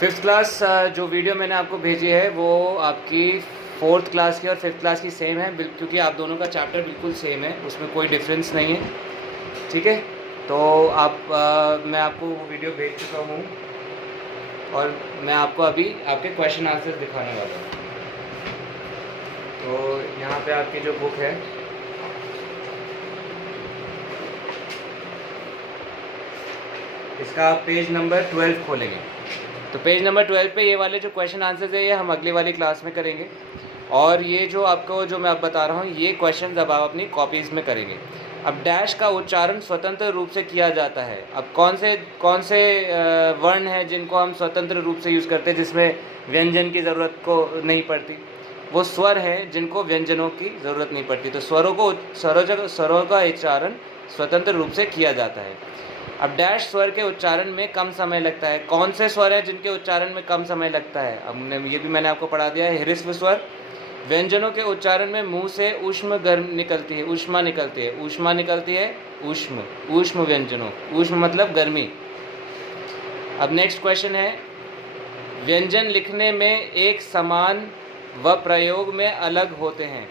Fifth class जो video मैंने आपको भेजी है वो आपकी फोर्थ क्लास की और फिफ्थ क्लास की सेम है, क्योंकि आप दोनों का चैप्टर बिल्कुल सेम है, उसमें कोई डिफरेंस नहीं है। ठीक है, तो मैं आपको वो वीडियो भेज चुका हूँ और मैं आपको अभी आपके क्वेश्चन आंसर दिखाने वाला हूँ। तो यहाँ पे आपकी जो बुक है, इसका आप पेज नंबर 12 खोलेंगे। तो पेज नंबर 12 पे ये वाले जो क्वेश्चन आंसर्स है ये हम अगली वाली क्लास में करेंगे, और ये जो आपको जो मैं अब बता रहा हूँ ये क्वेश्चन अब आप अपनी कॉपीज़ में करेंगे। अब डैश का उच्चारण स्वतंत्र रूप से किया जाता है। अब कौन से वर्ण हैं जिनको हम स्वतंत्र रूप से यूज़ करते हैं, जिसमें व्यंजन की ज़रूरत को नहीं पड़ती? वो स्वर हैं जिनको व्यंजनों की ज़रूरत नहीं पड़ती। तो स्वरों का उच्चारण स्वतंत्र रूप से किया जाता है। अब डैश स्वर के उच्चारण में कम समय लगता है। कौन से स्वर हैं जिनके उच्चारण में कम समय लगता है? अब ये भी मैंने आपको पढ़ा दिया है। ह्रस्व स्वर। व्यंजनों के उच्चारण में मुंह से ऊष्मा गर्म निकलती है, ऊष्मा निकलती है, ऊष्मा निकलती है, ऊष्म व्यंजनों, ऊष्म मतलब गर्मी। अब नेक्स्ट क्वेश्चन है, व्यंजन लिखने में एक समान व प्रयोग में अलग होते हैं।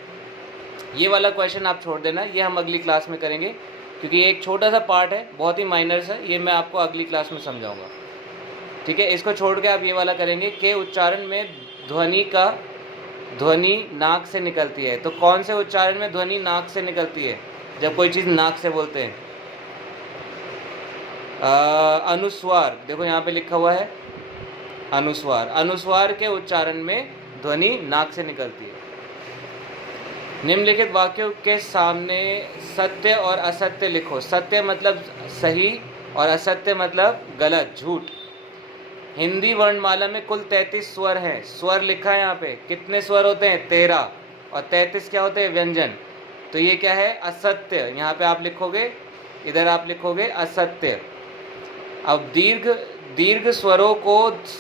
ये वाला क्वेश्चन आप छोड़ देना, ये हम अगली क्लास में करेंगे, क्योंकि ये एक छोटा सा पार्ट है, बहुत ही माइनर है, ये मैं आपको अगली क्लास में समझाऊंगा। ठीक है, इसको छोड़ के आप ये वाला करेंगे कि उच्चारण में ध्वनि नाक से निकलती है। तो कौन से उच्चारण में ध्वनि नाक से निकलती है जब कोई चीज़ नाक से बोलते हैं? अनुस्वार। देखो यहाँ पे लिखा हुआ है अनुस्वार। अनुस्वार के उच्चारण में ध्वनि नाक से निकलती है। निम्नलिखित वाक्यों के सामने सत्य और असत्य लिखो। सत्य मतलब सही और असत्य मतलब गलत, झूठ। हिंदी वर्णमाला में कुल 33 स्वर हैं। स्वर लिखा है यहाँ पे, कितने स्वर होते हैं? 13, और 33 क्या होते हैं? व्यंजन। तो ये क्या है? असत्य। यहाँ पे आप लिखोगे, इधर आप लिखोगे असत्य। अब दीर्घ स्वरों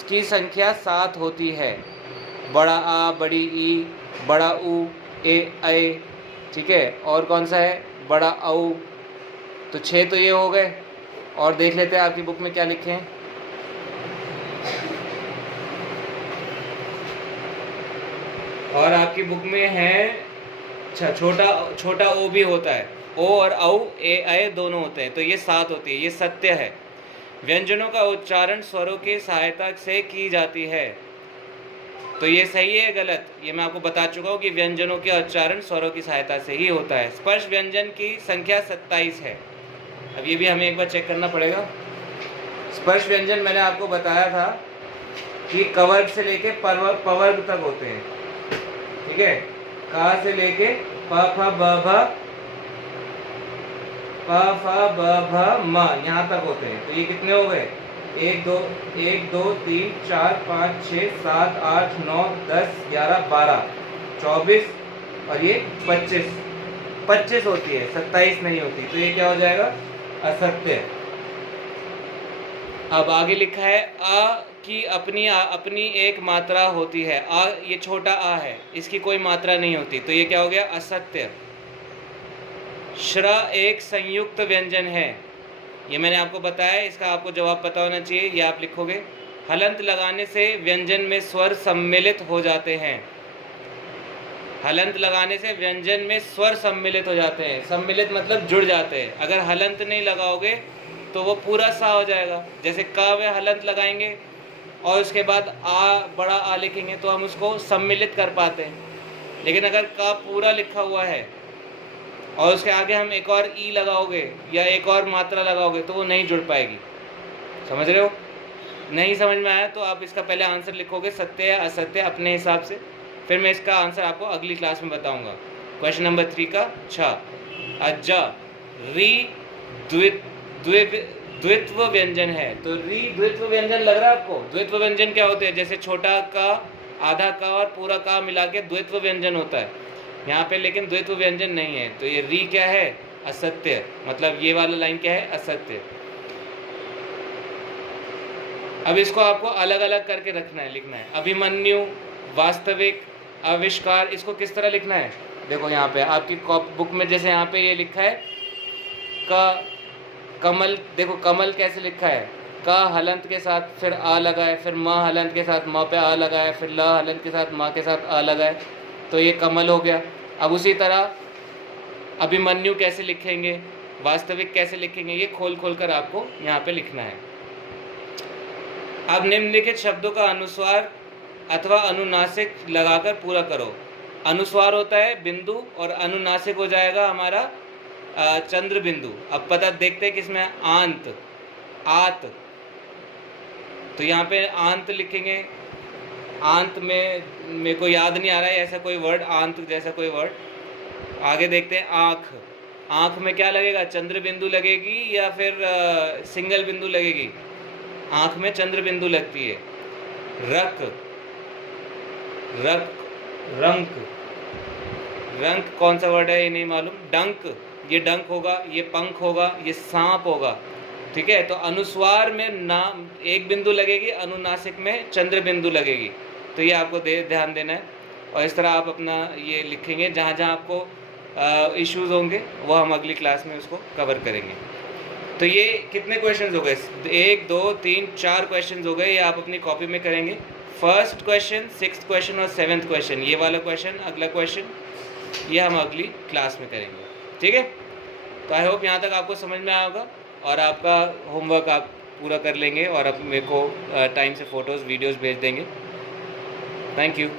की संख्या 7 होती है। बड़ा आ, बड़ी ई, बड़ा ऊ, ए, ऐ। ठीक है, और कौन सा है? बड़ा औ। तो 6 तो ये हो गए, और देख लेते हैं आपकी बुक में क्या लिखे हैं। और आपकी बुक में है छोटा ओ भी होता है। ओ और औ, ए, ऐ दोनों होते हैं, तो ये 7 होती है। ये सत्य है। व्यंजनों का उच्चारण स्वरों की सहायता से की जाती है। तो ये सही है गलत? ये मैं आपको बता चुका हूँ कि व्यंजनों के उच्चारण स्वरों की सहायता से ही होता है। स्पर्श व्यंजन की संख्या 27 है। अब ये भी हमें एक बार चेक करना पड़ेगा। स्पर्श व्यंजन मैंने आपको बताया था कि कवर्ग से लेके पवर्ग तक होते हैं। ठीक है, का से लेके प फ ब भ म यहाँ तक होते हैं। तो ये कितने हो गए? 1 2 3 4 5 6 7 8 9 10 11 12 24 और ये 25 होती है, 27 नहीं होती। तो ये क्या हो जाएगा? असत्य। अब आगे लिखा है आ की अपनी एक मात्रा होती है। आ, ये छोटा आ है, इसकी कोई मात्रा नहीं होती। तो ये क्या हो गया? असत्य। श्र एक संयुक्त व्यंजन है। ये मैंने आपको बताया, इसका आपको जवाब पता होना चाहिए। ये आप लिखोगे। हलंत लगाने से व्यंजन में स्वर सम्मिलित हो जाते हैं। हलंत लगाने से व्यंजन में स्वर सम्मिलित हो जाते हैं। सम्मिलित मतलब जुड़ जाते हैं। अगर हलंत नहीं लगाओगे तो वो पूरा सा हो जाएगा। जैसे क में हलंत लगाएंगे और उसके बाद आ, बड़ा आ लिखेंगे तो हम उसको सम्मिलित कर पाते हैं। लेकिन अगर का पूरा लिखा हुआ है और उसके आगे हम एक और ई लगाओगे या एक और मात्रा लगाओगे तो वो नहीं जुड़ पाएगी। समझ रहे हो? नहीं समझ में आया तो आप इसका पहले आंसर लिखोगे, सत्य या असत्य, अपने हिसाब से। फिर मैं इसका आंसर आपको अगली क्लास में बताऊंगा। क्वेश्चन नंबर 3 का 6। अज्जा री द्वित्व व्यंजन है। तो री द्वित्व व्यंजन लग रहा है आपको? द्वित्व व्यंजन क्या होते हैं? जैसे छोटा का, आधा का और पूरा का मिला के द्वित्व व्यंजन होता है यहाँ पे, लेकिन द्वित्व व्यंजन नहीं है। तो ये री क्या है? असत्य। मतलब ये वाला लाइन क्या है? असत्य। अब इसको आपको अलग अलग करके रखना है, लिखना है। अभिमन्यु, वास्तविक, आविष्कार, इसको किस तरह लिखना है? देखो यहाँ पे आपकी बुक में जैसे यहाँ पे ये लिखा है कमल। देखो कमल कैसे लिखा है? का हलंत के साथ फिर आ लगा है, फिर म हलंत के साथ म पे आ लगा है, फिर ल हलंत के साथ म के साथ आ लगा है, तो ये कमल हो गया। अब उसी तरह अभिमन्यु कैसे लिखेंगे, वास्तविक कैसे लिखेंगे, ये खोल खोल कर आपको यहाँ पे लिखना है। अब निम्नलिखित शब्दों का अनुस्वार अथवा अनुनासिक लगाकर पूरा करो। अनुस्वार होता है बिंदु और अनुनासिक हो जाएगा हमारा चंद्र बिंदु। अब पता देखते हैं किसमें आंत, आत, तो यहाँ पे आंत लिखेंगे। आंत में मेरे को याद नहीं आ रहा है ऐसा कोई वर्ड, आंत जैसा कोई वर्ड। आगे देखते हैं आँख। आँख में क्या लगेगा, चंद्र बिंदु लगेगी या फिर सिंगल बिंदु लगेगी? आँख में चंद्र बिंदु लगती है। रक, रक, रंक, रंक कौन सा वर्ड है ये नहीं मालूम। डंक, ये डंक होगा, ये पंख होगा, ये सांप होगा। ठीक है, तो अनुस्वार में नाम एक बिंदु लगेगी, अनुनासिक में चंद्र बिंदु लगेगी। तो ये आपको ध्यान देना है और इस तरह आप अपना ये लिखेंगे। जहाँ जहाँ आपको इश्यूज होंगे वो हम अगली क्लास में उसको कवर करेंगे। तो ये कितने क्वेश्चंस हो गए? 1 2 3 4 क्वेश्चंस हो गए। ये आप अपनी कॉपी में करेंगे। फर्स्ट क्वेश्चन, 6th क्वेश्चन और 7th क्वेश्चन, ये वाला क्वेश्चन, अगला क्वेश्चन, ये हम अगली क्लास में करेंगे। ठीक है, तो आई होप यहाँ तक आपको समझ में आया होगा और आपका होमवर्क आप पूरा कर लेंगे और अब मेरे को टाइम से फ़ोटोज़ वीडियोज़ भेज देंगे। Thank you.